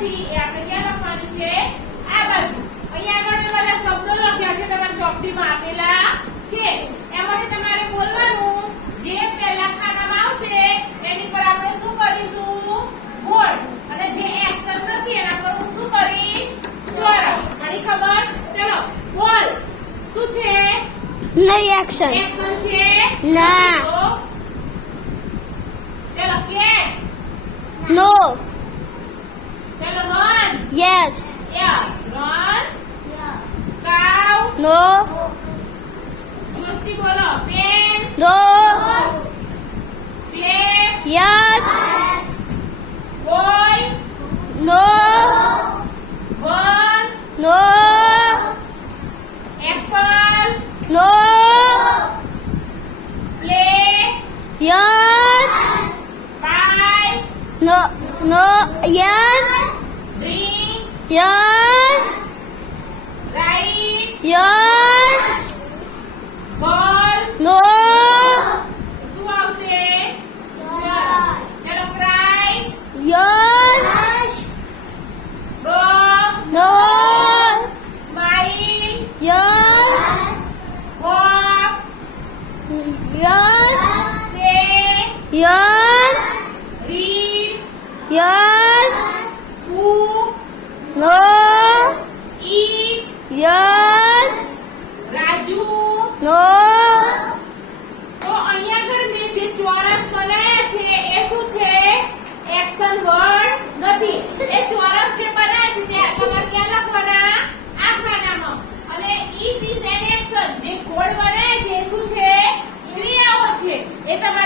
નથી એ આપણે ક્યાં લખવાની છે આ બાજુ અહીંયા આગળ મેં બધા શબ્દો લખ્યા છે તમારી ચોપડીમાં આપેલા છે એમાંથી તમારે બોલવાનું જે પહેલા ખાનામાં આવશે એની પર આપણે શું કરીશું ગોળ અને જે એક્શન નથી એના પર હું શું કરીશ ચોરસ પડી ખબર ચલો બોલ શું છે નહીં એક્શન એક્શન છે ના ચલો કે નો ચલો રન યસ યસ રન કાવ નો દોસ્તી બોલો pen no play yes boy no one no apple no play yes buy no no yes drink yes right yes girl no શું આવશે ચલો cry yes go no smile yes walk yes say yes read yes cook no eat yes Raju no તો અહીંયા આગળ મેં જે ચોરસ બનાવ્યા છે એ શું છે એક્શન વર્ડ નથી એ ચોરસ જે બનાવ્યા છે તે તમારે ક્યાં લખવાના આ ખાનામાં અને ઈટ ઇઝ એન એક્શન જે ગોળ બનાવ્યા છે એ શું છે ક્રિયાઓ છે એ તમારે